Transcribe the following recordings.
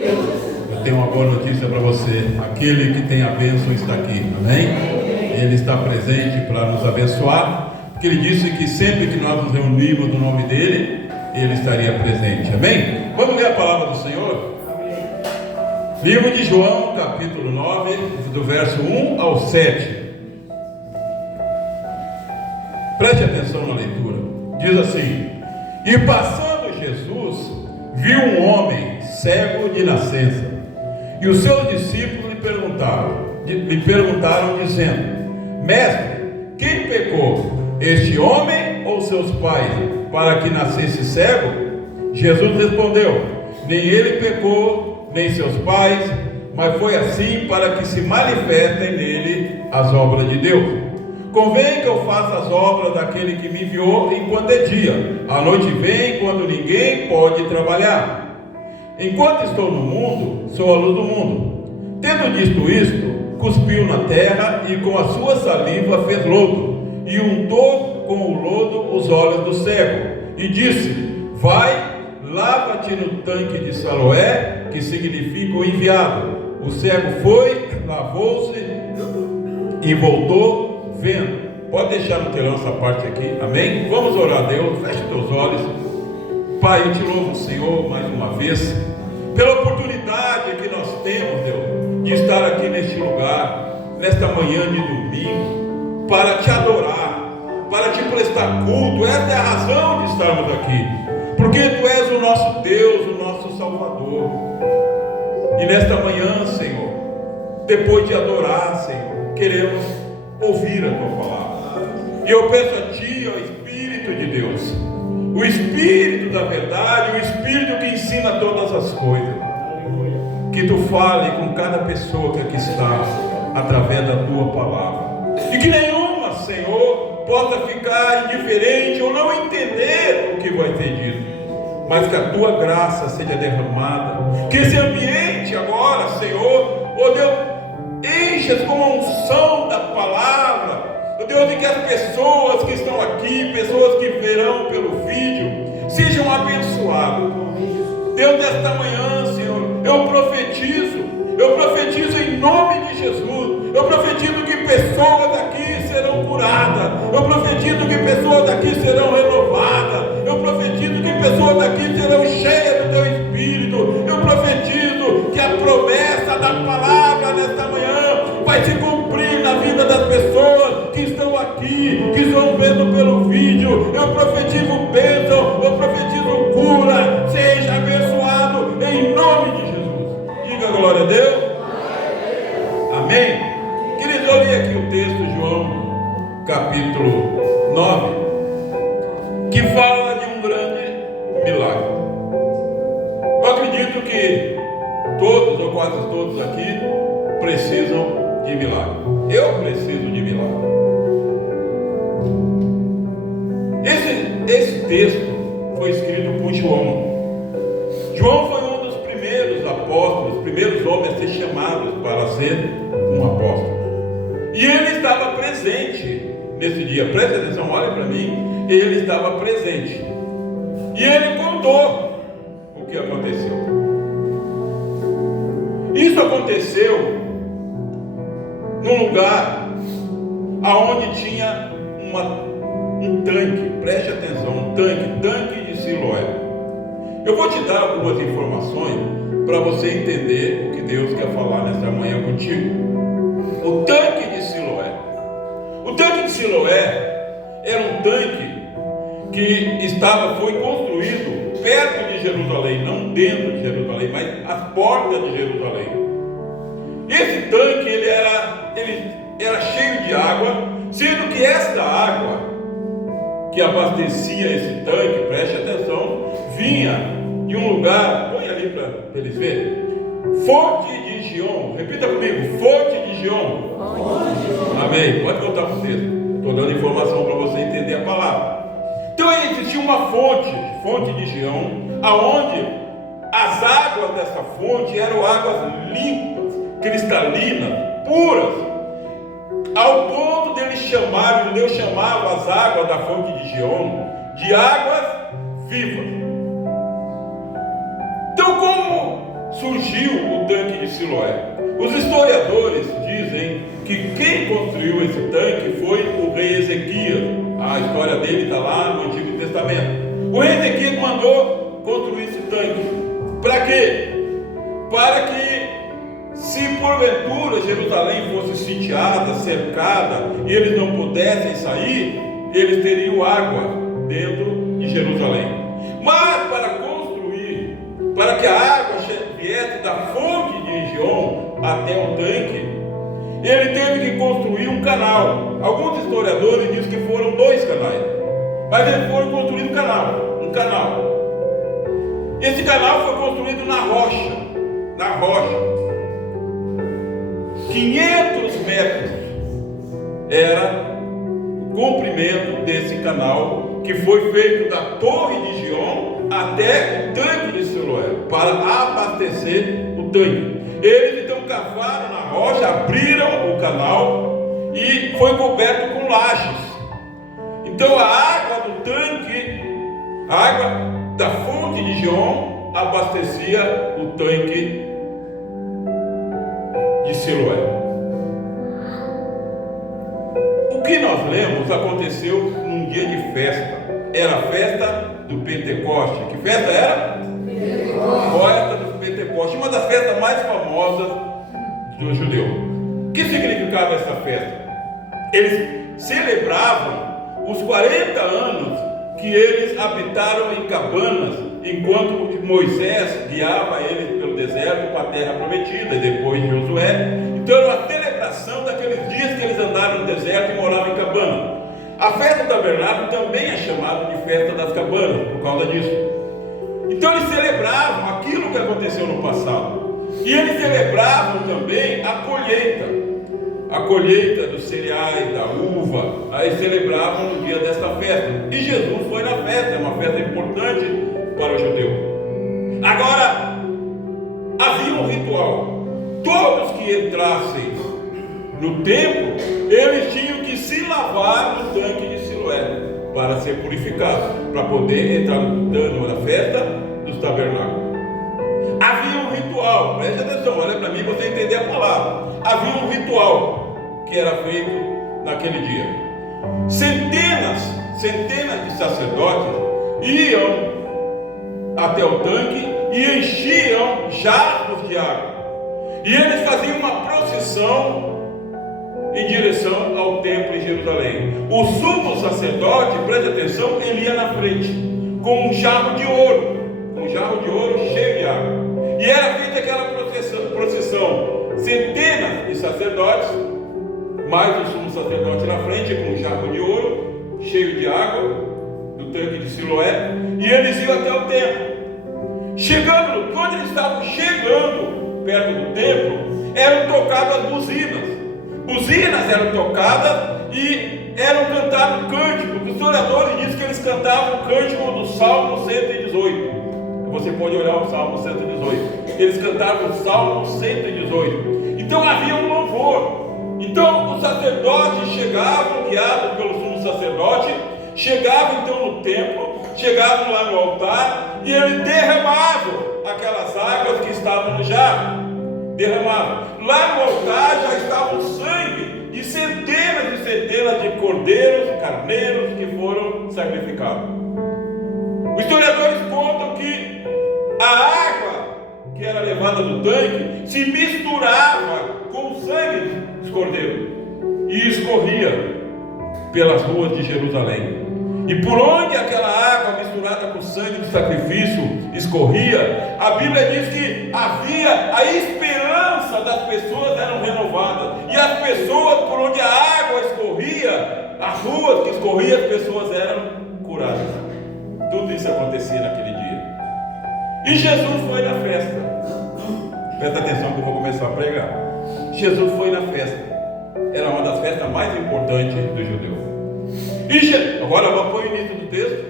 Eu tenho uma boa notícia para você. Aquele que tem a bênção está aqui, amém? Ele está presente para nos abençoar, porque ele disse que sempre que nós nos reunimos no nome dele, ele estaria presente, amém? Vamos ler a palavra do Senhor? Livro de João, capítulo 9, do verso 1 ao 7. Preste atenção na leitura. Diz assim: E passando Jesus, viu um homem cego de nascença, e os seus discípulos lhe perguntaram dizendo: Mestre, quem pecou, este homem ou seus pais, para que nascesse cego? Jesus respondeu: Nem ele pecou, nem seus pais, mas foi assim para que se manifestem nele as obras de Deus. Convém que eu faça as obras daquele que me enviou enquanto é dia. A noite vem quando ninguém pode trabalhar. Enquanto estou no mundo, sou a luz do mundo. Tendo dito isto, cuspiu na terra e com a sua saliva fez lodo, e untou com o lodo os olhos do cego, e disse: Vai, lava-te no tanque de Siloé, que significa o enviado. O cego foi, lavou-se e voltou vendo. Pode deixar no telão essa parte aqui, amém? Vamos orar a Deus. Feche teus olhos. Pai, eu te louvo, Senhor, mais uma vez, pela oportunidade que nós temos, Deus, de estar aqui neste lugar, nesta manhã de domingo, para te adorar, para te prestar culto. Esta é a razão de estarmos aqui, porque tu és o nosso Deus, o nosso Salvador. E nesta manhã, Senhor, depois de adorar, Senhor, queremos ouvir a tua palavra. E eu peço a ti, ó Espírito de Deus, o Espírito da verdade, o Espírito que ensina todas as coisas, que tu fale com cada pessoa que aqui está, através da tua palavra, e que nenhuma, Senhor, possa ficar indiferente ou não entender o que vai ser dito, mas que a tua graça seja derramada, que esse ambiente agora, Senhor, ó Deus, enchas com a unção da palavra, ó Deus, e que as pessoas que estão aqui, pessoas que verão pelo vídeo, sejam abençoadas. Deus, desta manhã, Senhor, eu profetizo em nome de Jesus, eu profetizo que pessoas daqui serão curadas, eu profetizo que pessoas daqui serão renovadas, eu profetizo que pessoas daqui serão cheias do teu Espírito, eu profetizo que a promessa da palavra nesta manhã vai se cumprir na vida das pessoas que estão aqui, que estão vendo pelo vídeo. Eu profetizo bênção, eu profetizo cura, seja abençoado em nome de Jesus. Diga glória a Deus. Amém. Queridos, eu li aqui o texto, João, capítulo 9, que fala de um grande milagre. Eu acredito que todos, ou quase todos aqui, precisam de milagre. Eu preciso de milagre. Esse texto foi escrito por João. João foi um dos primeiros apóstolos, primeiros homens a ser chamados para ser um apóstolo. E ele estava presente nesse dia. Preste atenção, olha para mim. Ele estava presente. E ele contou o que aconteceu. Isso aconteceu num lugar aonde tinha um tanque. Preste atenção, um tanque de Siloé. Eu vou te dar algumas informações para você entender o que Deus quer falar nesta manhã contigo. O tanque de Siloé. O tanque de Siloé era um tanque que foi construído perto de Jerusalém, não dentro de Jerusalém, mas às portas de Jerusalém. Esse tanque ele era cheio de água, sendo que esta água que abastecia esse tanque, preste atenção, vinha de um lugar, põe ali para eles verem, Fonte de Gion. Repita comigo, Fonte de Gion. Amém. Pode voltar para o texto. Estou dando informação para você entender a palavra. Então existia uma fonte de Gion, aonde as águas dessa fonte eram águas limpas, cristalinas, puras, ao ponto de eles chamarem, Deus chamava as águas da fonte de Gion de águas vivas. Então, como surgiu Siloé. Os historiadores dizem que quem construiu esse tanque foi o rei Ezequias. A história dele está lá no Antigo Testamento. O rei Ezequias mandou construir esse tanque. Para quê? Para que, se porventura Jerusalém fosse sitiada, cercada, e eles não pudessem sair, eles teriam água dentro de Jerusalém. Mas para construir, para que a água viesse da fonte de Engion até o tanque, ele teve que construir um canal. Alguns historiadores dizem que foram 2 canais, mas ele foi construído um canal. Esse canal foi construído na rocha. 500 metros era o comprimento desse canal, que foi feito da torre de Gion até o tanque de Siloé, para abastecer o tanque. Eles então cavaram na rocha, abriram o canal e foi coberto com lajes. Então a água do tanque, a água da fonte de Gion, abastecia o tanque de Siloé. O que nós lemos aconteceu num dia de festa. Era a festa do Pentecoste. Que festa era? Festa do Pentecoste, uma das festas mais famosas do judeu. O que significava essa festa? Eles celebravam os 40 anos que eles habitaram em cabanas, enquanto Moisés guiava eles pelo deserto para a terra prometida, e depois Josué. Então era uma celebração daqueles dias que eles andaram no deserto e moravam em cabana. A festa do tabernáculo também é chamada de festa das cabanas, por causa disso. Então eles celebravam aquilo que aconteceu no passado, e eles celebravam também a colheita dos cereais, da uva. Aí celebravam no dia desta festa, e Jesus foi na festa. É uma festa importante para o judeu. Agora, havia um ritual. Todos que entrassem no templo, eles tinham que se lavar no tanque de Siloé para ser purificados, para poder entrar na festa dos tabernáculos. Havia um ritual, preste atenção, olha para mim para você entender a palavra. Havia um ritual que era feito naquele dia. Centenas de sacerdotes iam até o tanque e enchiam jarros de água. E eles faziam uma procissão em direção ao templo em Jerusalém. O sumo sacerdote, preste atenção, ele ia na frente com um jarro de ouro cheio de água. E era feita aquela procissão. Centenas de sacerdotes, mais o sumo sacerdote na frente com um jarro de ouro cheio de água do tanque de Siloé, e eles iam até o templo. Quando eles estavam chegando perto do templo, eram tocadas as buzinas. Buzinas eram tocadas e eram cantados cânticos. Os historiadores dizem que eles cantavam o cântico do Salmo 118. Você pode olhar o Salmo 118. Eles cantavam o Salmo 118. Então havia um louvor. Então os sacerdotes chegavam, guiados pelo sumo sacerdote, chegavam então no templo, chegavam lá no altar, e eles derramavam aquelas águas que estavam no jarro. Derramavam. Lá no altar já estava o sangue de centenas de cordeiros e carneiros que foram sacrificados. Os historiadores contam que a água que era levada do tanque se misturava com o sangue dos cordeiros e escorria pelas ruas de Jerusalém. E por onde aquela água misturada com o sangue do sacrifício escorria, a Bíblia diz que havia a esperança das pessoas eram renovadas. E as pessoas, por onde a água escorria, as ruas que escorriam, as pessoas eram curadas. Tudo isso acontecia naquele dia. E Jesus foi na festa. Presta atenção que eu vou começar a pregar. Jesus foi na festa. Era uma das festas mais importantes do judeu. Agora vamos para o início do texto.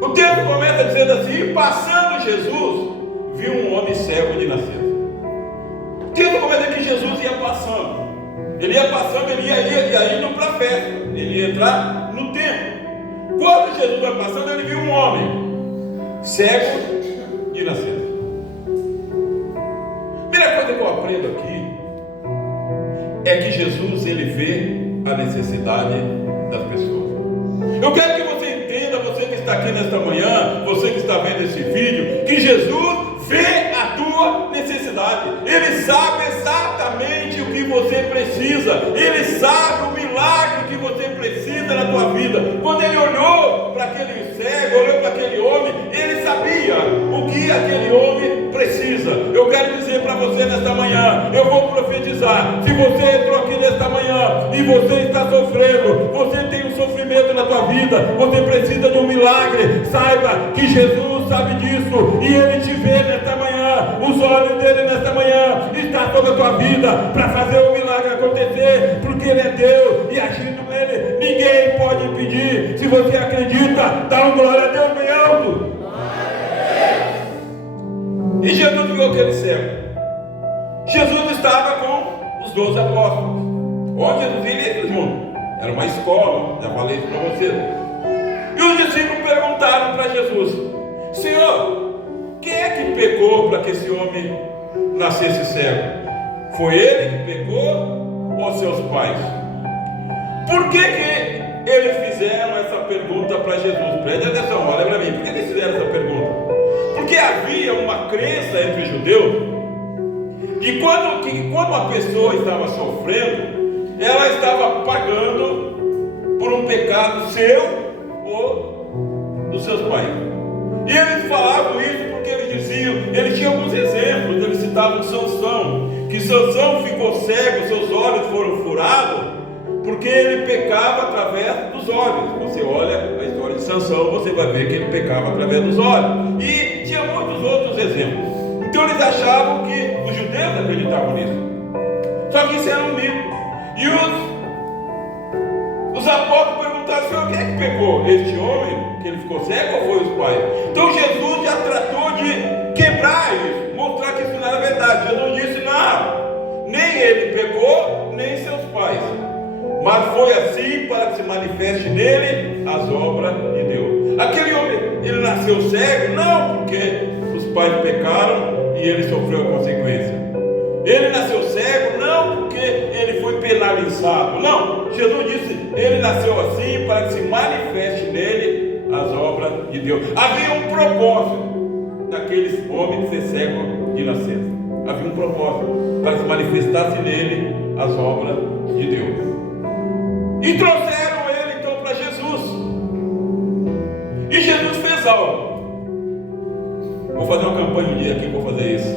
O texto começa dizendo assim: passando Jesus, viu um homem cego de nascença. O texto começa que Jesus ia passando. Ele ia indo para a festa. Ele ia entrar no templo. Quando Jesus vai passando, ele viu um homem cego de nascença. vendo aqui é que Jesus, ele vê a necessidade das pessoas. Eu quero que você entenda, você que está aqui nesta manhã, você que está vendo esse vídeo, que Jesus vê a tua necessidade. Ele sabe exatamente o que você precisa. Ele sabe o milagre que você precisa na tua vida. Quando ele olhou para aquele cego, olhou para aquele homem, ele sabia o que aquele homem precisa. Eu quero dizer para você nesta manhã, eu vou profetizar. Se você entrou aqui nesta manhã e você está sofrendo, você tem um sofrimento na tua vida, você precisa de um milagre, saiba que Jesus sabe disso e ele te vê nesta manhã. Os olhos dele nesta manhã estão sobre a tua vida para fazer o milagre acontecer, porque ele é Deus e agindo nele ninguém pode impedir. Se você acredita, dá uma glória a Deus bem alto. E Jesus viu aquele cego. Jesus estava com os 12 apóstolos. Onde Jesus iria eles juntos? Era uma escola, já falei isso para você. E os discípulos perguntaram para Jesus: Senhor, quem é que pecou para que esse homem nascesse cego? Foi ele que pecou ou seus pais? Por que eles fizeram essa pergunta para Jesus? Preste atenção, olha para mim. Por que eles fizeram essa pergunta? Porque havia uma crença entre os judeus que quando uma pessoa estava sofrendo, ela estava pagando por um pecado seu ou dos seus pais. E eles falavam isso porque eles diziam, eles tinham alguns exemplos, eles citavam Sansão, que Sansão ficou cego, seus olhos foram furados, porque ele pecava através dos olhos. Você olha a história de Sansão, você vai ver que ele pecava através dos olhos. E tinha muitos outros exemplos. Então eles achavam que os judeus acreditavam nisso. Só que isso era um mito. E os apóstolos perguntaram: Senhor, quem é que pecou? Este homem, que ele ficou cego, ou foi os pais? Então Jesus já tratou de quebrar isso, mostrar que isso não era verdade. Jesus disse: não, nem ele pecou, nem seus pais, mas foi assim para que se manifeste nele as obras de Deus. Aquele homem, ele nasceu cego? Não, porque os pais pecaram e ele sofreu a consequência. Ele nasceu cego? Não, porque ele foi penalizado. Não, Jesus disse, ele nasceu assim para que se manifeste nele as obras de Deus. Havia um propósito daqueles homens ser cego de nascença. Havia um propósito para que se manifestasse nele as obras de Deus. E trouxeram ele então para Jesus. E Jesus fez algo. Vou fazer uma campanha um dia aqui, vou fazer isso.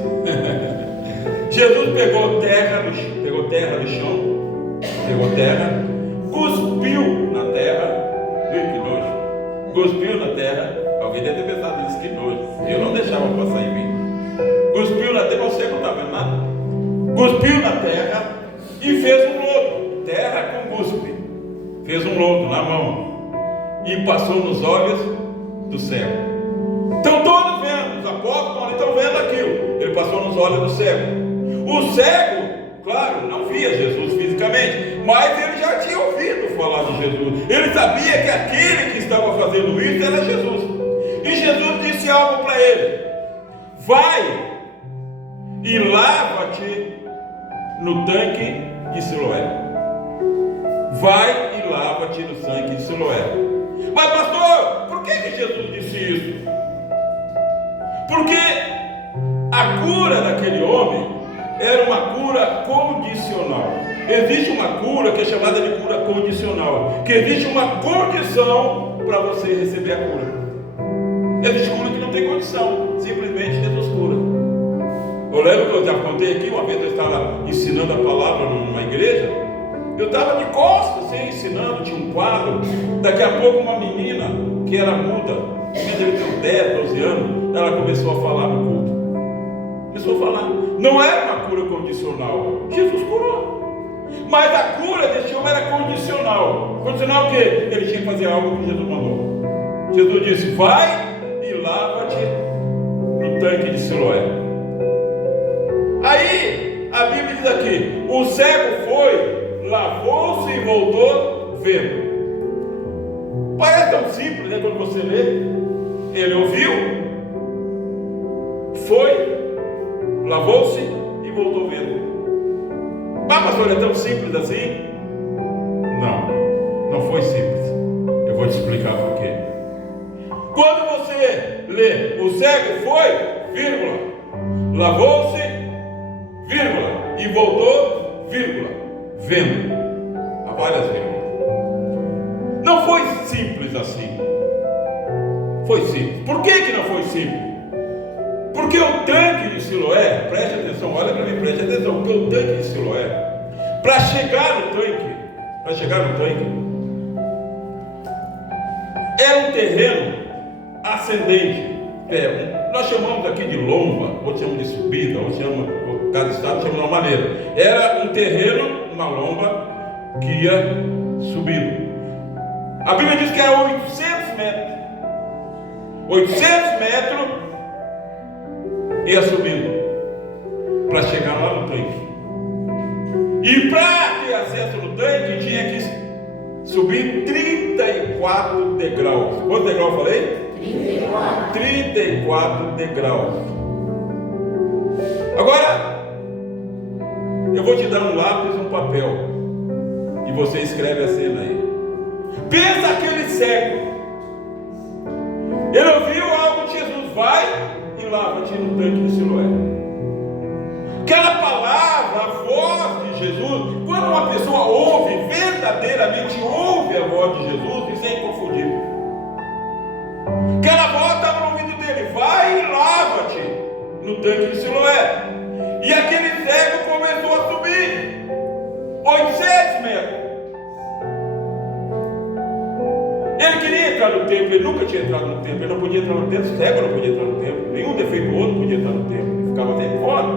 Jesus pegou terra do chão, pegou terra, cuspiu na terra. Que nojo. Cuspiu na terra. Alguém deve ter pensado nisso, que nojo. Eu não deixava passar em mim. Cuspiu na terra, você não está vendo nada. Cuspiu na terra e fez um lodo. Terra com cuspe. Fez um lodo na mão e passou nos olhos do cego. Estão todos vendo, os apóstolos estão vendo aquilo. Ele passou nos olhos do cego. O cego, claro, não via Jesus fisicamente, mas ele já tinha ouvido falar de Jesus. Ele sabia que aquele que estava fazendo isso era Jesus. E Jesus disse algo para ele: vai e lava-te no tanque de Siloé. Vai e lava-te no sangue de Siloé. Mas pastor, por que Jesus disse isso? Porque a cura daquele homem era uma cura condicional. Existe uma cura que é chamada de cura condicional, que existe uma condição para você receber a cura. Existe cura que não tem condição, simplesmente Jesus cura. Eu lembro que eu já contei aqui, uma vez eu estava ensinando a palavra numa igreja. Eu estava de costas, assim, ensinando, tinha um quadro. Daqui a pouco uma menina que era muda, devia ter 10, 12 anos, ela começou a falar no culto. Começou a falar. Não era uma cura condicional. Jesus curou. Mas a cura desse homem era condicional. Condicional o quê? Ele tinha que fazer algo que Jesus mandou. Jesus disse: vai e lava-te no tanque de Siloé. Aí a Bíblia diz aqui: o cego foi, lavou-se e voltou vendo. Parece tão simples, né? Quando você lê. Ele ouviu, foi, lavou-se e voltou vendo. Ah, pastor, é tão simples assim? Não foi simples. Eu vou te explicar por quê. Quando você lê, o cego foi, vírgula, lavou-se, vírgula, e voltou, vírgula, vendo. Há várias vírgulas. Não foi simples assim. Foi simples. Por que não foi simples? Porque o tanque de Siloé, preste atenção, olha para mim, preste atenção, porque o tanque de Siloé, para chegar no tanque, era um terreno ascendente. Nós chamamos aqui de lomba, ou chamamos de subida, ou chamamos, cada estado chama de uma maneira. Era um terreno, uma lomba, que ia subindo. A Bíblia diz que era 800 metros. 800 metros ia subindo para chegar lá no tanque. E para ter acesso no tanque tinha que subir 34 degraus. Quantos degraus eu falei? 34 degraus. Agora eu vou te dar um lápis e um papel e você escreve a cena aí. Pensa aquele cego. Ele ouviu algo de Jesus: vai e lava-te no tanque de Siloé. Aquela palavra, a voz de Jesus, quando uma pessoa ouve, verdadeiramente ouve a voz de Jesus, isso é inconfundível. Aquela voz estava no ouvido dele: vai e lava-te no tanque de Siloé. E aquele cego começou a subir 800 metros. Ele queria entrar no templo, ele nunca tinha entrado no templo, ele não podia entrar no templo, cego não podia entrar no templo, nenhum defeituoso podia entrar no templo, ele ficava até fora.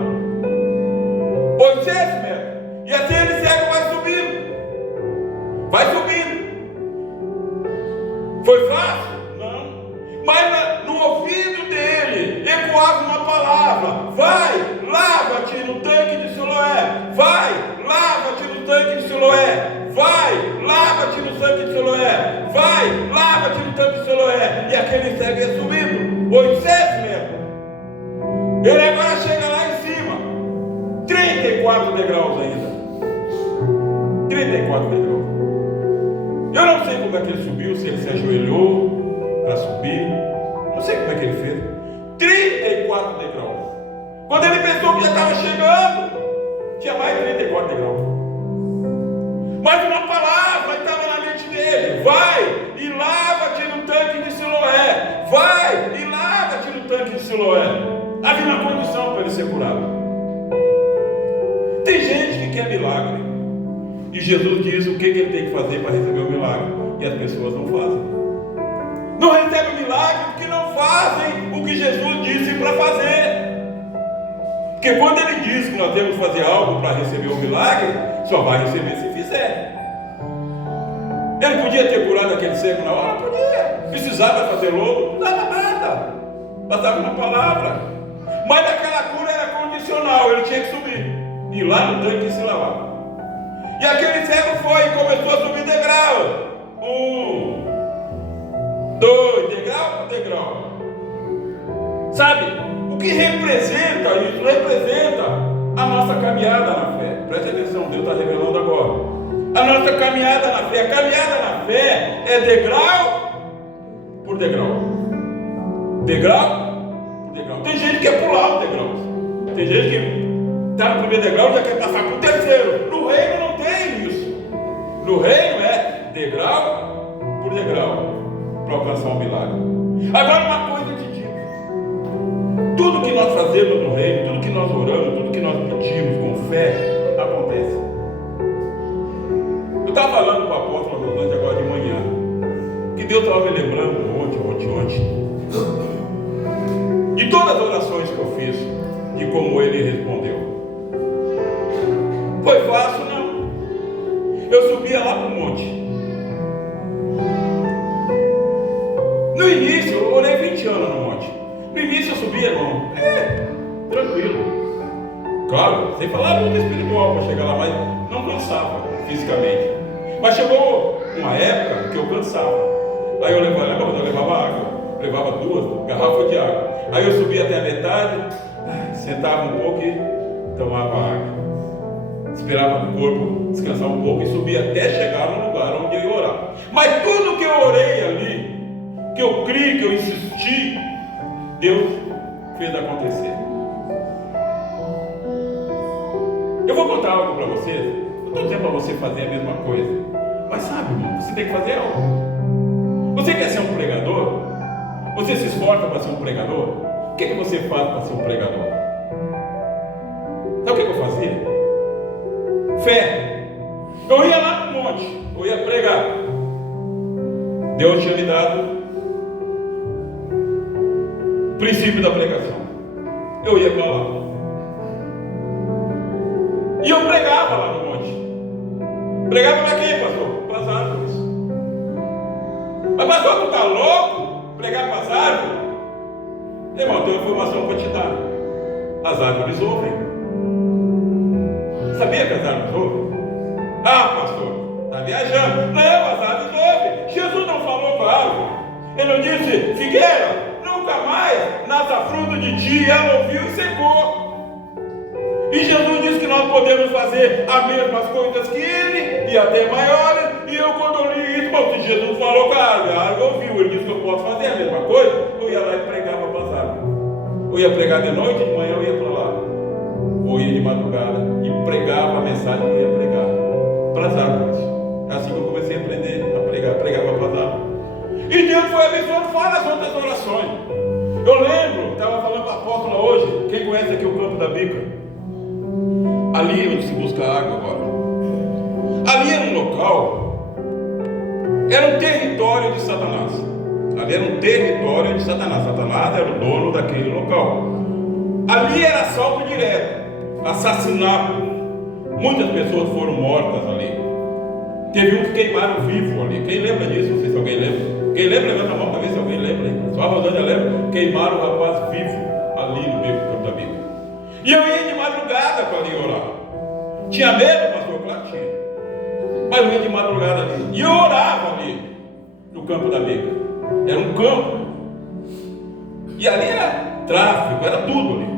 800 metros, e assim ele cego vai subindo. Foi fácil? Não. Mas no ouvido dele ecoava uma palavra: vai, lava-te no tanque de Siloé, vai, lava-te no tanque de Siloé, vai, lava-te no tanque de Siloé, vai, lava-te no tanque de Siloé. E aquele cego ia subindo 800 metros. Ele agora chega lá em cima, 34 degraus ainda. 34 degraus. Eu não sei como é que ele subiu, se ele se ajoelhou para subir, não sei como é que ele fez. 34 degraus. Quando ele pensou que já estava chegando, tinha mais 34 degraus. Mas uma palavra estava na mente dele: vai e lava-te no tanque de Siloé, vai e lava-te no tanque de Siloé. Havia uma condição para ele ser curado. Tem gente que quer milagre, e Jesus diz o que ele tem que fazer para receber o milagre, e as pessoas não fazem. Não recebem o milagre porque não fazem o que Jesus disse para fazer. Porque quando ele diz que nós temos que fazer algo para receber o milagre, só vai receber se fizer. Ele podia ter curado aquele cego na hora? Podia. Precisava fazer lodo? Não precisava nada. Bastava uma palavra. Mas aquela cura era condicional, ele tinha que subir, ir lá no tanque e se lavar. E aquele cego foi e começou a subir degrau. 1, 2, degrau por degrau. Sabe, o que representa isso? Representa a nossa caminhada na fé. Preste atenção, Deus está revelando agora. A nossa caminhada na fé. A caminhada na fé é degrau por degrau. Degrau por degrau. Tem gente que quer pular os degraus. Tem gente que está no primeiro degrau e já quer passar para o terceiro. No reino não tem isso. No reino é degrau por degrau para alcançar um milagre. Agora, uma coisa eu te digo: tudo que nós fazemos no reino, tudo que nós oramos, tudo que nós pedimos com fé, acontece. Eu estava falando com o apóstolo Rosante agora de manhã, que Deus estava me lembrando ontem, de todas as orações que eu fiz, de como ele respondeu. Foi fácil, não. Eu subia lá para o monte. No início, eu orei 20 anos no monte. No início eu subia, irmão, tranquilo. Claro, sem falar muito espiritual para chegar lá, mas não cansava fisicamente. Mas chegou uma época que eu cansava. Aí eu levava água, levava 2 garrafas de água. Aí eu subia até a metade, sentava um pouco e tomava água. esperava o corpo descansar um pouco e subia até chegar no lugar onde eu ia orar. Mas tudo que eu orei ali, que eu criei, que eu insisti, Deus fez acontecer. Eu vou contar algo para vocês. Não estou dizendo para você fazer a mesma coisa, mas sabe, irmão, você tem que fazer algo. Você quer ser um pregador? Você se esforça para ser um pregador? O que você faz para ser um pregador? Sabe o que eu fazia? Fé. Eu ia lá no monte, eu ia pregar. Deus tinha me dado o princípio da pregação. Eu ia para lá. E eu pregava lá no monte. Pregava para quem, pastor? Para as árvores. Mas pastor, tu está louco? Pregar para as árvores? Irmão, tem uma informação para te dar. As árvores ouvem. Sabia que as árvores ouvem? Ah, pastor, está viajando. Não, as árvores ouvem. Jesus não falou com a árvore. Ele não disse, figueira, nunca mais nasça fruto de ti. Ela ouviu e secou. E Jesus disse que nós podemos fazer as mesmas coisas que ele, e até maiores. E eu, quando eu li isso, se Jesus falou com a árvore ouviu, ele disse que eu posso fazer a mesma coisa. Eu ia lá e pregava para as árvores. Eu ia pregar de noite, de manhã eu ia para lá. Ou ia de madrugada e pregava a mensagem que eu ia pregar para as árvores. É assim que eu comecei a aprender a pregar, pregava para as árvores. E Deus foi abençoando várias outras orações. Eu lembro, estava falando para a apóstola hoje, quem conhece aqui o Campo da Bica? Ali onde se busca água agora. Ali era um local, era um território de Satanás. Ali era um território de Satanás. Satanás era o dono daquele local. Ali era assalto direto, assassinato. Muitas pessoas foram mortas ali. Teve um que queimaram vivo ali. Quem lembra disso? Não sei se alguém lembra. Quem lembra, levanta a mão para ver se alguém lembra. Só a Rosânia lembra. Queimaram o rapaz vivo ali no meio do Campo da Bíblia. E eu ia de madrugada para ali orar. Tinha medo, pastor? Claro que tinha. Mas eu ia de madrugada ali. E eu orava ali no Campo da Bica. Era um campo. E ali era tráfico, era tudo ali.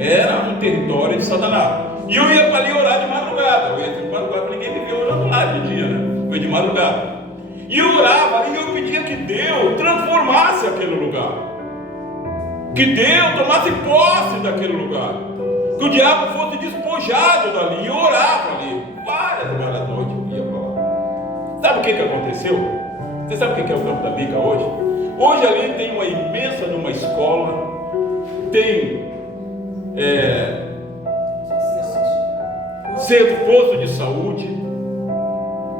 Era um território de Satanás. E eu ia para ali orar de madrugada. Eu ia de madrugada para ninguém me ver orando lá de dia, né? Eu ia de madrugada. E eu orava ali e eu pedia que Deus transformasse aquele lugar. Que Deus tomasse posse daquele lugar. Que o diabo fosse despojado dali. E eu orava ali. Várias noites eu ia para lá. Sabe o que aconteceu? Você sabe o que é o Campo da Bica hoje? Hoje ali tem uma imensa numa escola. Tem centro, posto de saúde.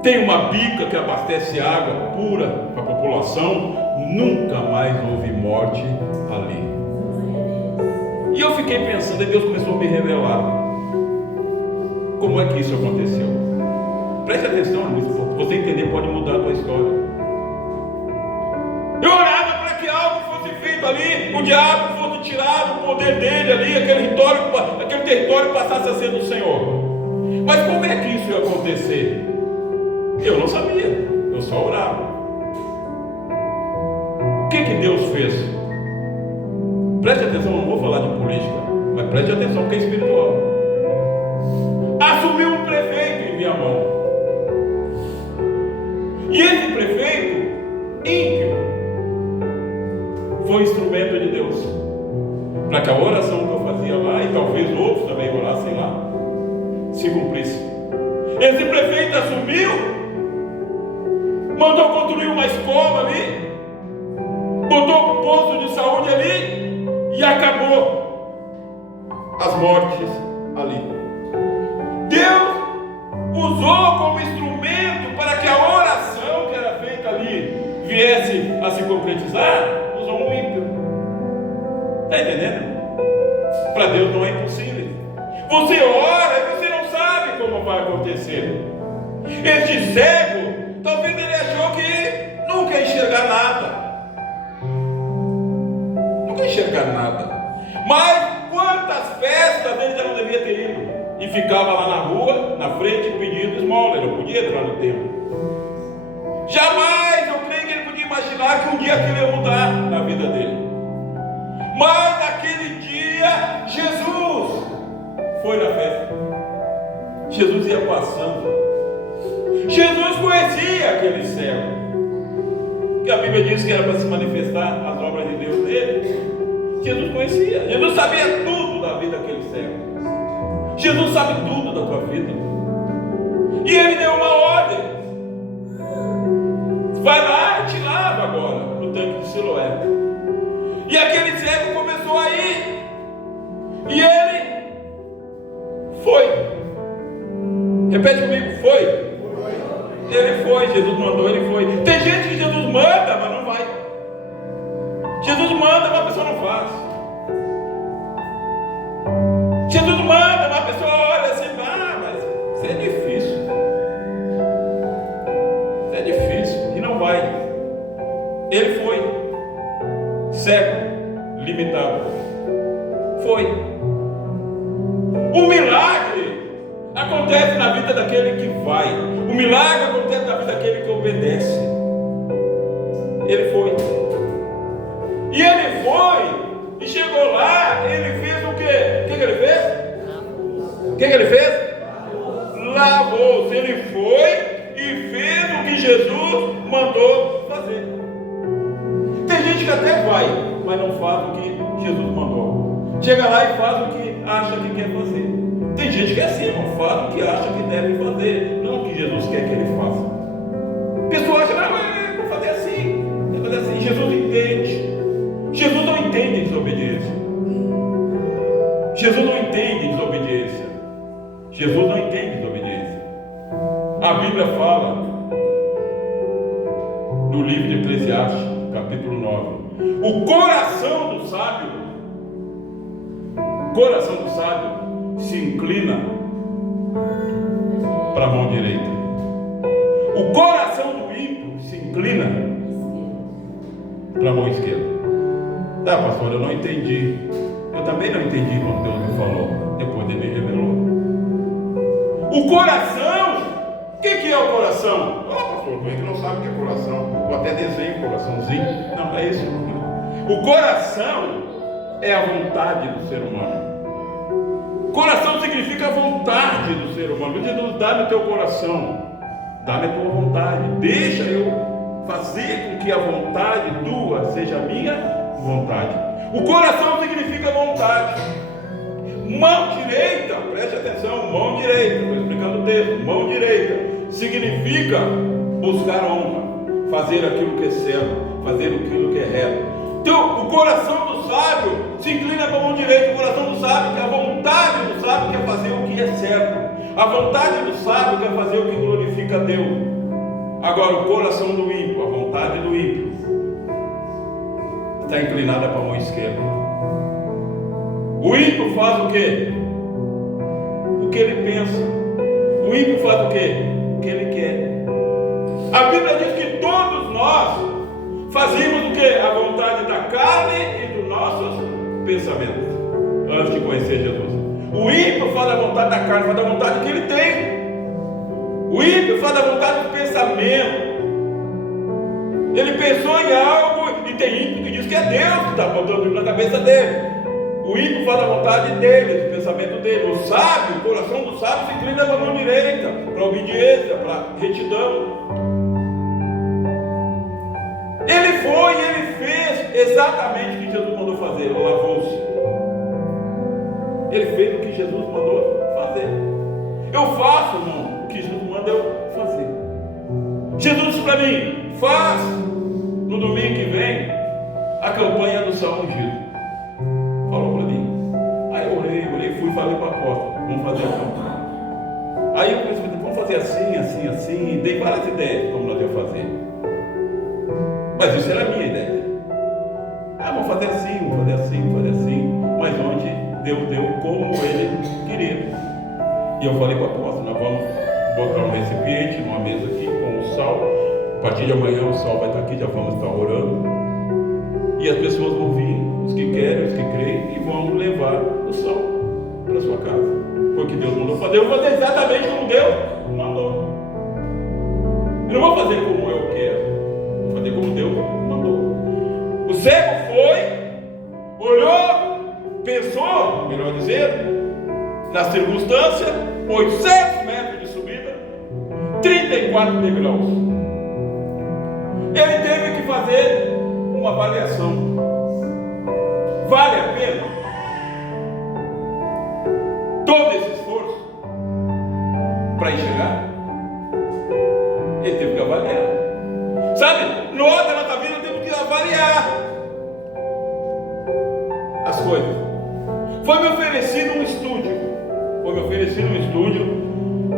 Tem uma bica que abastece água pura para a população. Nunca mais houve morte ali. E eu fiquei pensando, e Deus começou a me revelar como é que isso aconteceu. Preste atenção, Luiz, se você entender pode mudar a tua história. Eu orava para que algo fosse feito ali, o diabo fosse tirado o poder dele ali, aquele território passasse a ser do Senhor. Mas como é que isso ia acontecer? Eu não sabia, eu só orava. O que Deus fez? Preste atenção, não vou falar de política, mas preste atenção que é espiritual. Assumiu um prefeito em minha mão. E esse prefeito, ímpio, foi instrumento de Deus. Para que a oração que eu fazia lá, e talvez outros também orassem lá, se cumprisse. Esse prefeito assumiu, mandou construir uma escola ali, botou um posto de saúde ali, e acabou as mortes ali. Deus usou como instrumento para que a oração que era feita ali viesse a se concretizar. Usou um ímpio. Está entendendo? Para Deus não é impossível. Você ora e você não sabe como vai acontecer. Este cego, talvez ele achou que nunca ia enxergar nada. Enxergar nada. Mas quantas festas ele já não devia ter ido? E ficava lá na rua, na frente, pedindo esmola. Ele não podia entrar no templo. Jamais eu creio que ele podia imaginar que um dia aquilo ia mudar na vida dele. Mas naquele dia, Jesus foi na festa. ia passando. Jesus conhecia aquele cego, que a Bíblia diz que era para se manifestar as obras de Deus nele. Jesus conhecia, Jesus sabia tudo da vida daquele cego. Jesus sabe tudo da tua vida. E ele deu uma ordem: vai lá e te lava agora no tanque de Siloé. E aquele cego começou a ir, e ele foi. Repete comigo: foi. Ele foi, Jesus mandou, ele foi. Tem gente que Jesus manda, mas não vai. Jesus manda, mas a pessoa não faz. Jesus manda, mas a pessoa olha assim: mas isso é difícil. Isso é difícil. E não vai. Ele foi. Cego, limitado. Foi. O milagre acontece na vida daquele que vai. O milagre acontece na vida daquele que obedece. Ele foi. E ele foi. E chegou lá. Ele fez o quê? O que ele fez? O que ele fez? Lavou-se. Ele foi e fez o que Jesus mandou fazer. Tem gente que até vai, mas não faz o que Jesus mandou. Chega lá e faz o que acha que quer fazer. Tem gente que é assim, não faz o que acha que deve fazer, não o que Jesus quer que ele faça. A pessoa acha: não, vou fazer assim, vou fazer assim. Jesus entende. Jesus não entende desobediência. Jesus não entende desobediência. Jesus não entende desobediência. A Bíblia fala no livro de Eclesiastes, capítulo 9: o coração do sábio se inclina para a mão direita. O coração do ímpio se inclina para a mão esquerda. Tá, pastor, eu não entendi. Eu também não entendi quando Deus me falou. Depois ele me revelou. O coração, o que é o coração? Pastor, tu não sabe o que é coração. Eu até desenho um coraçãozinho. Não, é isso. O coração é a vontade do ser humano. Coração significa a vontade do ser humano. Jesus, dá-me o teu coração, dá-me a tua vontade, deixa eu fazer com que a vontade tua seja a minha vontade. O coração significa vontade. Mão direita, preste atenção, mão direita, estou explicando o texto. Mão direita significa buscar honra, fazer aquilo que é certo, fazer aquilo que é reto. Então, o coração do sábio se inclina para a mão direita. O coração do sábio, que a vontade do sábio quer fazer o que é certo. A vontade do sábio quer fazer o que glorifica a Deus. Agora, o coração do ímpio, a vontade do ímpio, está inclinada para a mão esquerda. O ímpio faz o quê? O que ele pensa. O ímpio faz o quê? O que ele quer. A Bíblia diz que todos nós fazíamos o que? A vontade da carne e dos nossos pensamentos, antes de conhecer Jesus. O ímpio faz a vontade da carne, faz a vontade que ele tem. O ímpio faz a vontade do pensamento. Ele pensou em algo, e tem ímpio que diz que é Deus que está botando na cabeça dele. O ímpio faz a vontade dele, o pensamento dele. O sábio, o coração do sábio se inclina para a mão direita, para a obediência, para a retidão. Ele foi e ele fez exatamente o que Jesus mandou fazer. Ele lavou-se. Ele fez o que Jesus mandou fazer. Eu faço, irmão, o que Jesus manda eu fazer. Jesus disse para mim: faz no domingo que vem a campanha do Sal Ungido. Falou para mim. Aí eu olhei, fui e falei para a apóstolo: vamos fazer a campanha. Aí eu pensei: vamos fazer assim, e dei várias ideias como nós íamos fazer. Mas isso era a minha ideia. Vamos fazer assim. Mas onde Deus deu como ele queria. E eu falei para o apóstolo: nós vamos botar um recipiente numa mesa aqui com o sal. A partir de amanhã o sal vai estar aqui, já vamos estar orando. E as pessoas vão vir, os que querem, os que creem, e vão levar o sal para a sua casa. Foi o que Deus mandou fazer. Eu vou fazer exatamente como Deus mandou. Eu não vou fazer como eu quero. Fazer como Deus mandou. O cego foi, olhou, pensou, melhor dizer, na circunstância, 800 metros de 34 degraus. Ele teve que fazer uma avaliação. Vale a pena todo esse esforço para enxergar? Ele teve que avaliar. Sabe, nós da nossa vida temos que avaliar as coisas. Foi me oferecido um estúdio.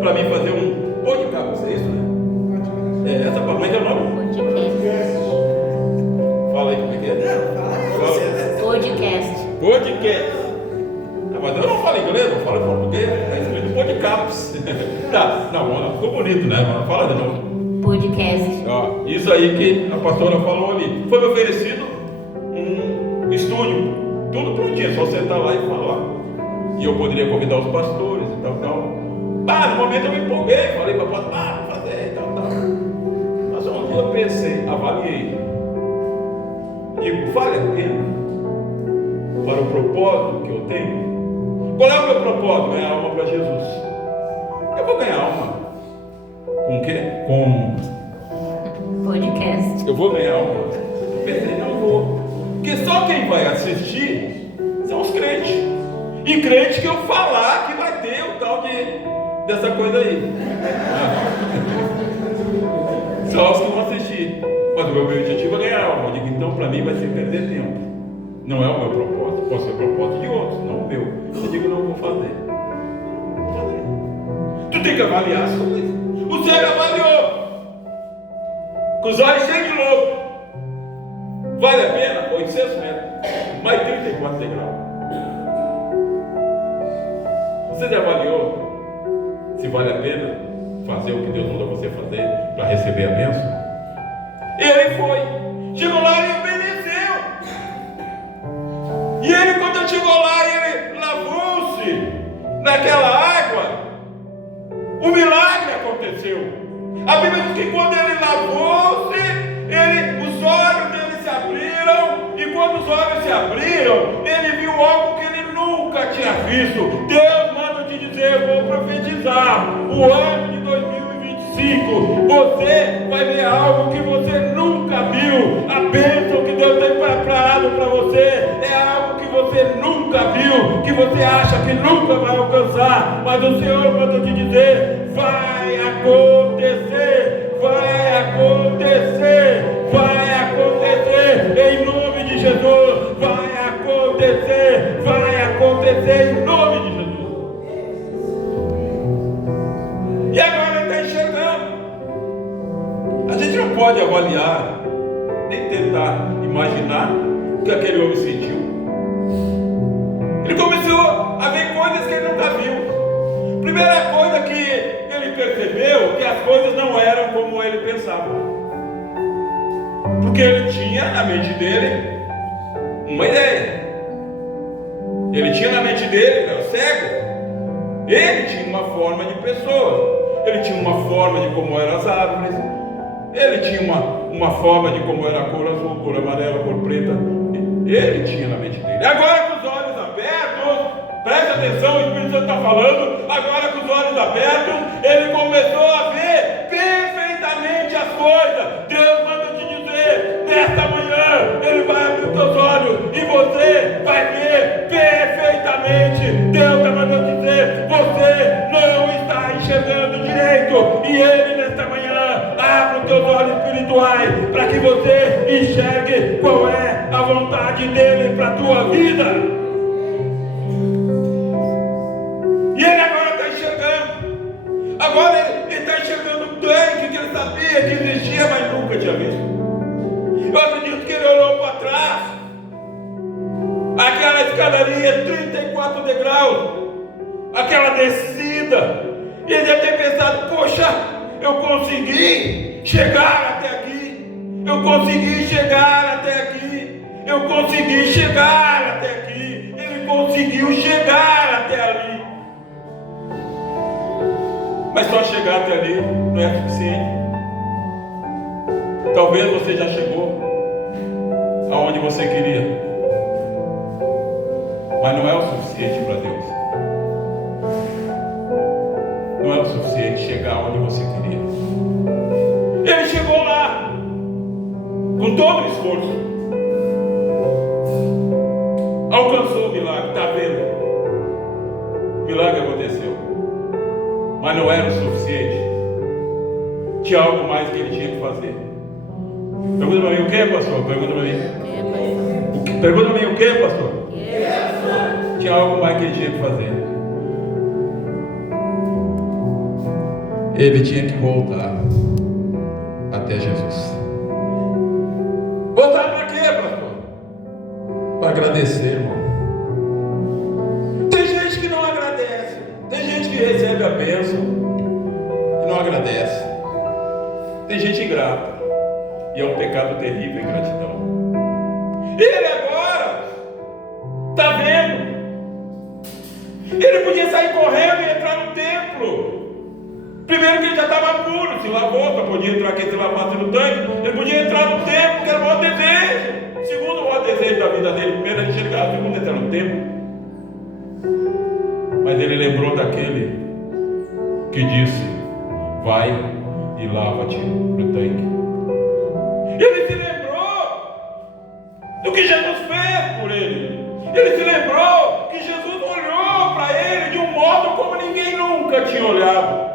Para mim fazer um podcast, é isso, né? Essa palavra é o nome? Podcast. Fala aí como é que é. Podcast. Mas eu não falo inglês, eu falo português. É escrito podcast. Tá, não, ficou bonito, né? Fala de novo. Podcast. Ó, isso aí que a pastora falou ali. Foi me oferecido um estúdio. Tudo prontinho, só sentar lá e falar. E eu poderia convidar os pastores e tal. No momento eu me empolguei, falei para a pastora, vou fazer e tal. Mas um dia eu pensei, avaliei. Digo, vale a pena para o propósito que eu tenho? Qual é o meu propósito? Ganhar alma para Jesus. Eu vou ganhar alma. Com o quê? Com podcast. Eu vou ganhar alma. Eu pensei, não vou. Porque só quem vai assistir são os crentes. E crente que eu falar que vai ter o tal dessa coisa aí. Só os que vão assistir. Mas o meu objetivo é ganhar alma. Eu digo, então para mim vai ser perder tempo. Não é o meu propósito. Pode ser o propósito de outros, não o meu. Eu digo, não vou fazer. Tu tem que avaliar as coisas. O cego avaliou. Com os olhos cheios de louco. Vale a pena? 800 metros. Mais 34 degraus. Você já avaliou se vale a pena fazer o que Deus manda você fazer para receber a bênção? Ele foi. Chegou lá e obedeceu. E ele, quando ele chegou lá, ele lavou-se naquela água. O milagre aconteceu. A Bíblia diz que quando ele lavou-se, os olhos dele se abriram. E quando os olhos se abriram, ele viu algo que ele nunca tinha visto. Deus manda te dizer, eu vou profetizar. O ano de 2025, você vai ver algo que você nunca viu. A bênção que Deus tem preparado para você é algo que você nunca viu, que você acha que nunca vai alcançar. Mas o Senhor manda te dizer, vai acontecer, vai acontecer, vai acontecer, em nome de Jesus, vai acontecer em nome de Jesus. E agora ele está enxergando. A gente não pode avaliar, nem tentar imaginar o que aquele homem sentiu. Ele começou a ver coisas que ele nunca viu. Primeira coisa que ele percebeu, que as coisas não eram como ele pensava. Porque ele tinha na mente dele uma ideia. Ele tinha na mente dele, ele era cego. Ele tinha uma forma de pessoa. Ele tinha uma forma de como eram as árvores. Ele tinha uma forma de como era a cor azul, cor amarela, cor preta. Ele tinha na mente dele. Agora com os olhos abertos, preste atenção, o Espírito Santo está falando. Agora com os olhos abertos, ele começou a ver perfeitamente as coisas. Deus manda te dizer, nesta manhã, ele vai abrir os teus olhos e você vai ver perfeitamente. Deus está mandando te dizer, você não está enxergando direito. E ele nesta manhã abre os teus olhos espirituais para que você enxergue qual é a vontade dele para a tua vida. E ele agora está enxergando. Agora ele está enxergando o tanque que ele sabia que existia, mas nunca tinha visto. Eu acredito que ele olhou para trás. Aquela escadaria, 34 degraus. Aquela descida. E ele deve ter pensado, poxa, eu consegui chegar até aqui. Eu consegui chegar até aqui. Eu consegui chegar até aqui. Ele conseguiu chegar até ali. Mas só chegar até ali não é suficiente. Talvez você já chegou aonde você queria, mas não é o suficiente para Deus. Não é o suficiente chegar onde você queria. com todo o esforço, alcançou o milagre. Está vendo? O milagre aconteceu, mas não era o suficiente. Tinha algo mais que ele tinha que fazer. Pergunta para mim, o que, pastor? Pergunta para mim. Pergunta para mim, o que, pastor? Tinha algo mais que ele tinha que fazer. Ele tinha que voltar até Jesus. Voltar para quê, pastor? Para agradecer, irmão. Tem gente que não agradece. Tem gente que recebe a bênção e não agradece. Tem gente ingrata. E é um pecado terrível a ingratidão. Ele agora está vendo. Ele podia sair correndo e entrar no templo. Primeiro que ele já estava puro, se lavou, para poder entrar aqui, se lavasse no tanque. Ele podia entrar no templo, que era o maior desejo. Segundo o maior desejo da vida dele, primeiro ele chegar, segundo entrar no templo. Mas ele lembrou daquele que disse: vai e lava-te no tanque. Ele se lembrou do que Jesus fez por ele. Ele se lembrou que Jesus olhou para ele de um modo como ninguém nunca tinha olhado.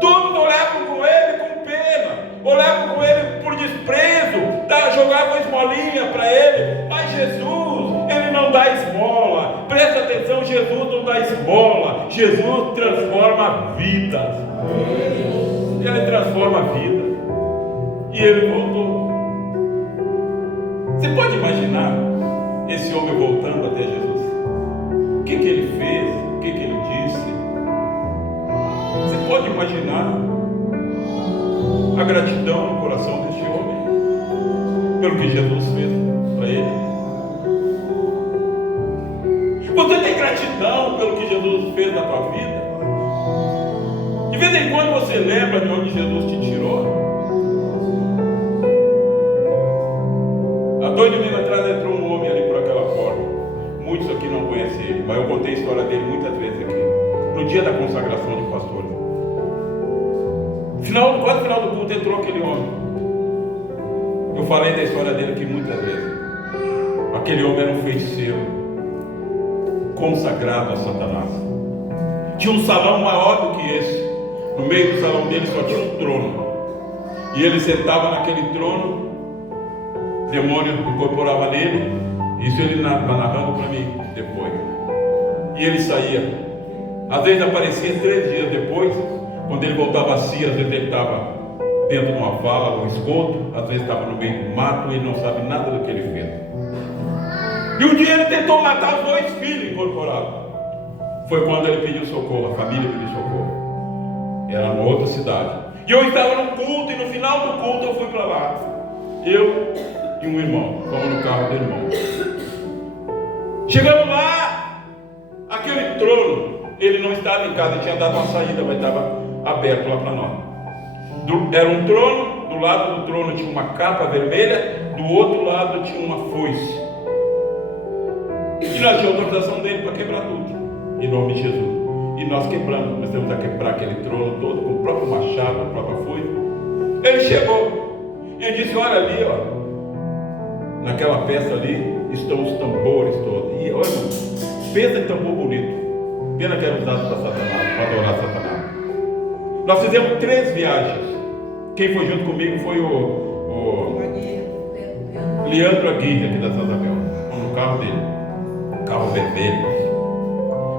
Todos olhavam com ele com pena, olhavam com ele por desprezo, jogavam esmolinha para ele. Mas Jesus, ele não dá esmola. Presta atenção, Jesus não dá esmola. Jesus transforma vidas. Ele transforma a vida. E ele voltou. Você pode imaginar esse homem voltando até Jesus? O que ele fez? O que ele disse? Você pode imaginar a gratidão no coração deste homem pelo que Jesus fez para ele? Você tem gratidão pelo que Jesus fez na tua vida? De vez em quando você lembra de onde Jesus te tirou? Há 2 domingos atrás entrou um homem ali por aquela porta. Muitos aqui não conhecem ele, mas eu contei a história dele muitas vezes aqui. No dia da consagração de pastor, quase no final do culto entrou aquele homem. Eu falei da história dele aqui muitas vezes. Aquele homem era um feiticeiro consagrado a Satanás. Tinha um salão maior do que esse. No meio do salão dele só tinha um trono. E ele sentava naquele trono. O demônio incorporava nele. Isso ele estava narrando para mim depois. E ele saía. Às vezes aparecia 3 dias depois. Quando ele voltava a si, às vezes ele estava dentro de uma vala, um esgoto. Às vezes estava no meio do mato e ele não sabe nada do que ele fez. E um dia ele tentou matar os 2 filhos incorporados. Foi quando ele pediu socorro, a família pediu socorro. Era numa outra cidade. E eu estava no culto e no final do culto eu fui para lá. Eu e um irmão, fomos no carro do irmão. Chegamos lá, aquele trono, ele não estava em casa, ele tinha dado uma saída, mas estava aberto lá para nós. Era um trono, do lado do trono tinha uma capa vermelha, do outro lado tinha uma foice. E nós tínhamos autorização dele para quebrar tudo, em nome de Jesus. E nós quebramos, nós temos a quebrar aquele trono todo, com o próprio machado, a própria foice. Ele chegou, e disse: olha ali, ó, naquela peça ali estão os tambores todos. E olha, pensa em tambor bonito. Pena que era usado para Satanás, para adorar Satanás. Nós fizemos 3 viagens. Quem foi junto comigo foi o Leandro Aguirre, aqui da Santa Isabel. No carro dele, carro vermelho.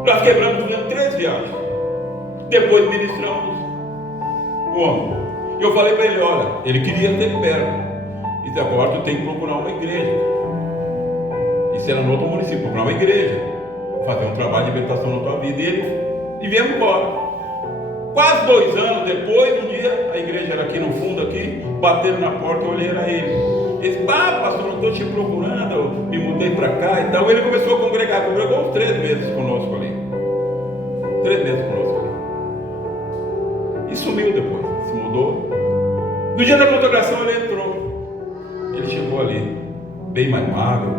Nós quebramos, fizemos 3 viagens. Depois ministramos o homem. E eu falei para ele: olha, ele queria ser liberto. E disse: agora tu tem que procurar uma igreja. Isso era no outro município, procurar uma igreja, fazer um trabalho de libertação na tua vida. E viemos embora. Quase 2 anos depois, um dia, a igreja era aqui no fundo, aqui, bateram na porta, eu olhei, era ele. Ele disse: pastor, eu estou te procurando, eu me mudei para cá e tal. Ele começou a congregar, congregou uns 3 meses conosco ali. 3 meses conosco ali. E sumiu depois, se mudou. No dia da consagração ele entrou. Ele chegou ali, bem mais magro,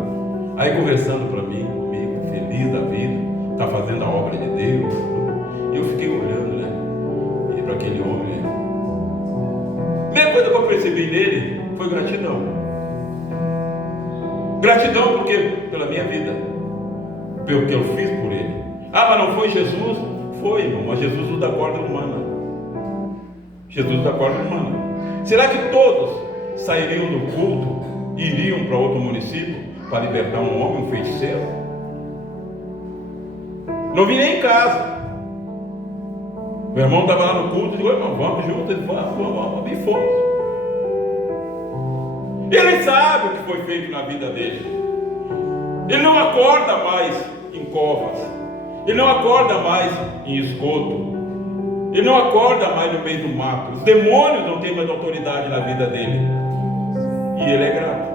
aí conversando para mim, comigo, feliz da vida, está fazendo a obra de Deus. E eu fiquei olhando, né? Para aquele homem, né? A primeira coisa que eu percebi nele foi gratidão. Gratidão porque pela minha vida, pelo que eu fiz por ele. Ah, mas não foi Jesus? Foi, irmão, mas Jesus nos dá corda humana. Jesus da corda humana. Será que todos sairiam do culto e iriam para outro município para libertar um homem, um feiticeiro? Não vi nem em casa. Meu irmão estava lá no culto e disse: irmão, vamos juntos. Ele falou: vamos, e fomos. Ele sabe o que foi feito na vida dele. Ele não acorda mais em covas. Ele não acorda mais em esgoto. Ele não acorda mais no meio do mato. Os demônios não têm mais autoridade na vida dele. E ele é grato.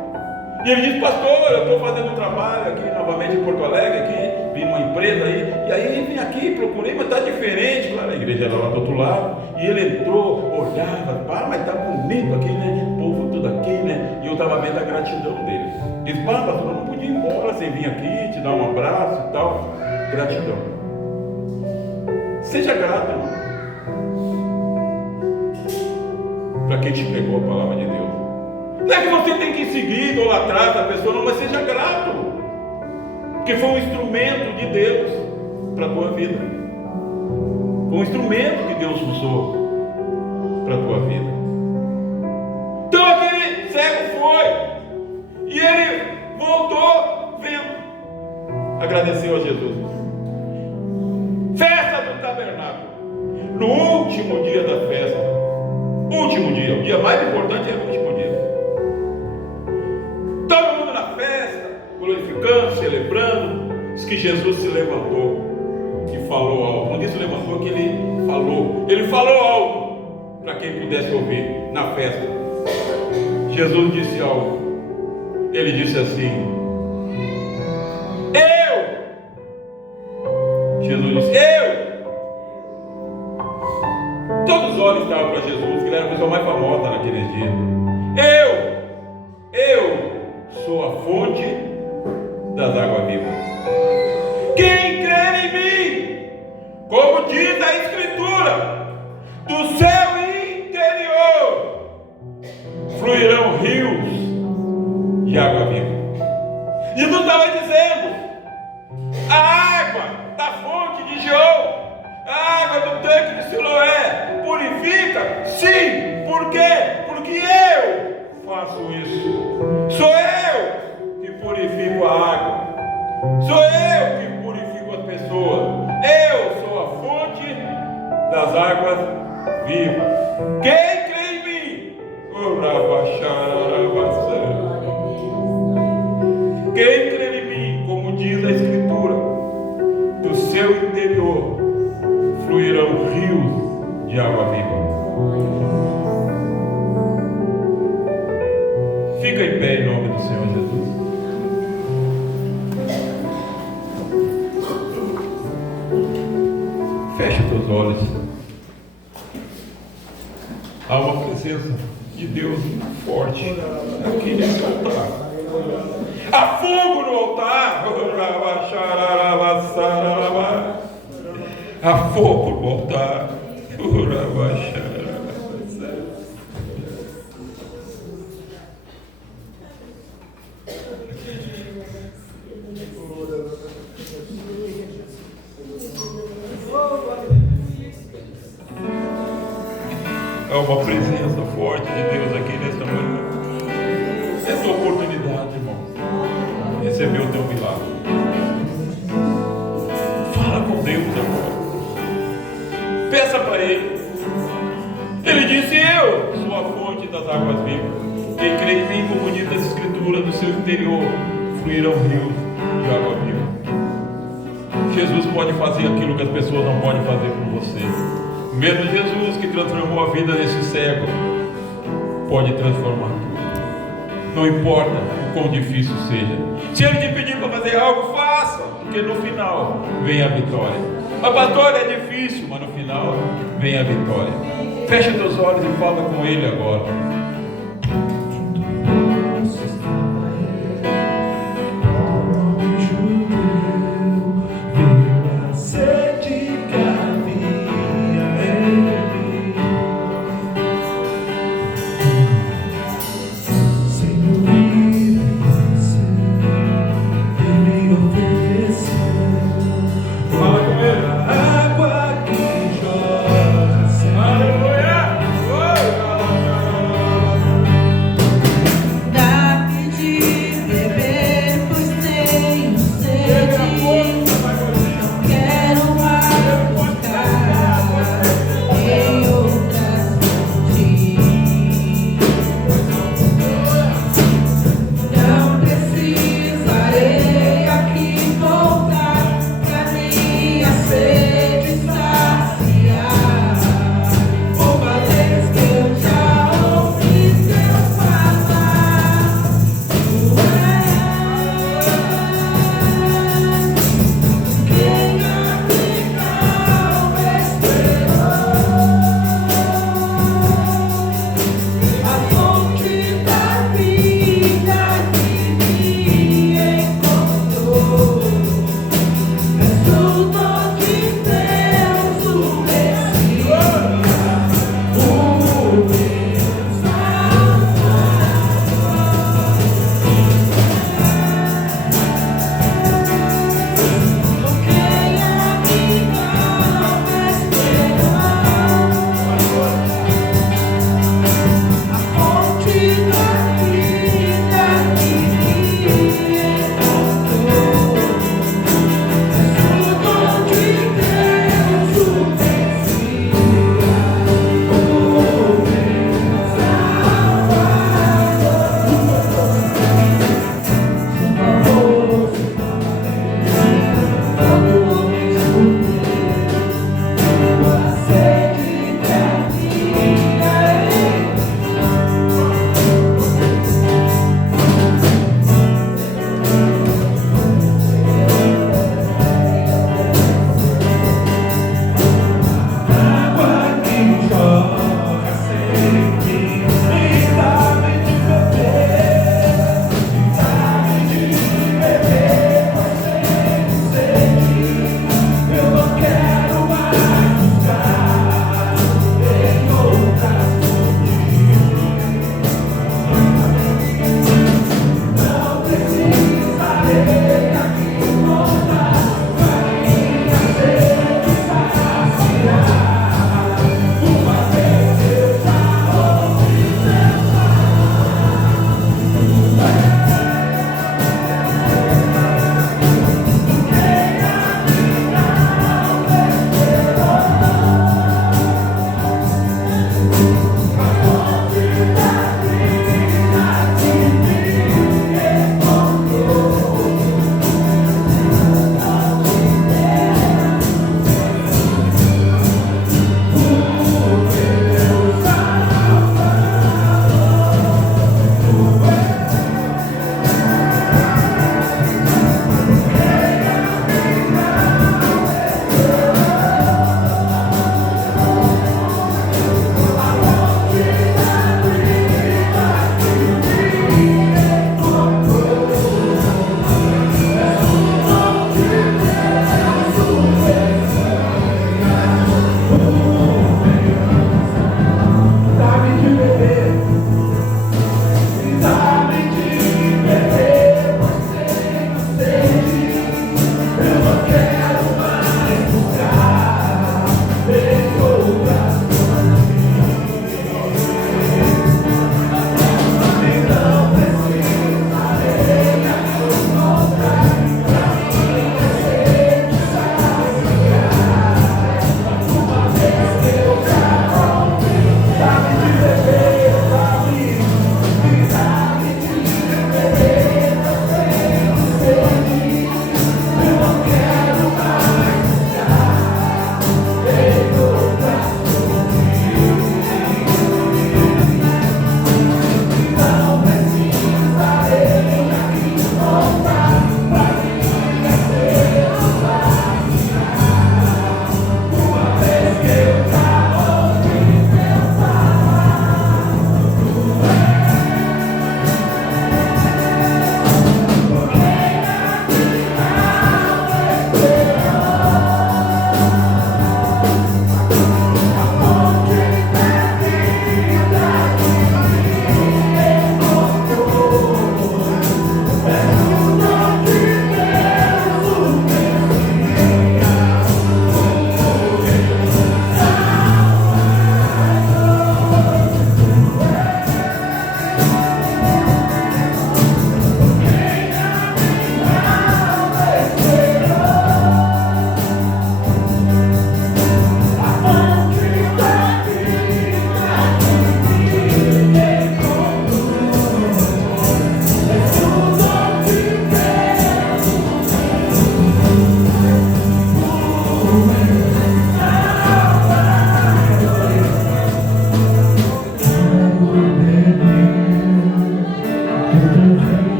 E ele diz: pastor, eu estou fazendo um trabalho aqui novamente em Porto Alegre, aqui, vim numa empresa aí, e aí vim aqui, procurei, mas está diferente. Claro, a igreja era lá do outro lado. E ele entrou, olhava: mas está bonito aqui, né? O povo tudo aqui, né? E eu estava vendo a gratidão dele. Ele disse: pastor, eu não podia ir embora sem vir aqui, te dar um abraço e tal. Gratidão. Seja grato, irmão, para quem te pregou a palavra de Deus. Não é que você tem que seguir, idolatrar essa pessoa, não, mas seja grato, porque foi um instrumento de Deus para a tua vida. Foi um instrumento que Deus usou para a tua vida. Então aquele cego foi, e ele voltou vendo, agradeceu a Jesus. Festa do tabernáculo. No último dia da festa, último dia, o dia mais importante é o último dia. Todo mundo na festa, glorificando, celebrando. Diz que Jesus se levantou e falou algo. Não disse levantou, que ele falou. Ele falou algo para quem pudesse ouvir na festa. Jesus disse algo. Ele disse assim: Jesus disse: Todos os olhos estavam para Jesus, que ele era a pessoa mais famosa naqueles dias. Eu sou a fonte das águas vivas. Quem crer em mim, como diz a Escritura, do seu interior fluirão rios de água viva. Jesus estava dizendo: a água da fonte de Jeú, a água do tanque de Siloé, purifica? Sim. Por quê? Porque eu faço isso. Sou eu que purifico a água. Sou eu que purifico as pessoas. Eu sou a fonte das águas vivas. Quem crê em mim? Quem crê em mim, como diz a Escritura, do seu interior fluirão rios de água viva. Fica em pé em nome do Senhor Jesus. Feche teus olhos. Há uma presença de Deus muito forte aqui nesse altar. Há fogo no altar. Há fogo no altar. Há uma presença forte de Deus aqui nesta manhã. É tua oportunidade, irmão. Receber o teu milagre. Fala com Deus agora. Peça para Ele. Ele disse: eu sou a fonte das águas vivas. Quem crê em mim, como diz a Escritura, do seu interior fluirão rios de água viva. Jesus pode fazer aquilo que as pessoas não podem fazer por você. Mesmo Jesus, que transformou a vida desse cego, pode transformar tudo. Não importa o quão difícil seja. Se Ele te pedir para fazer algo, faça, porque no final vem a vitória. Mas pastor, é difícil, mas no final vem a vitória. Fecha teus olhos e fala com Ele agora.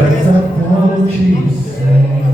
essa volte sempre.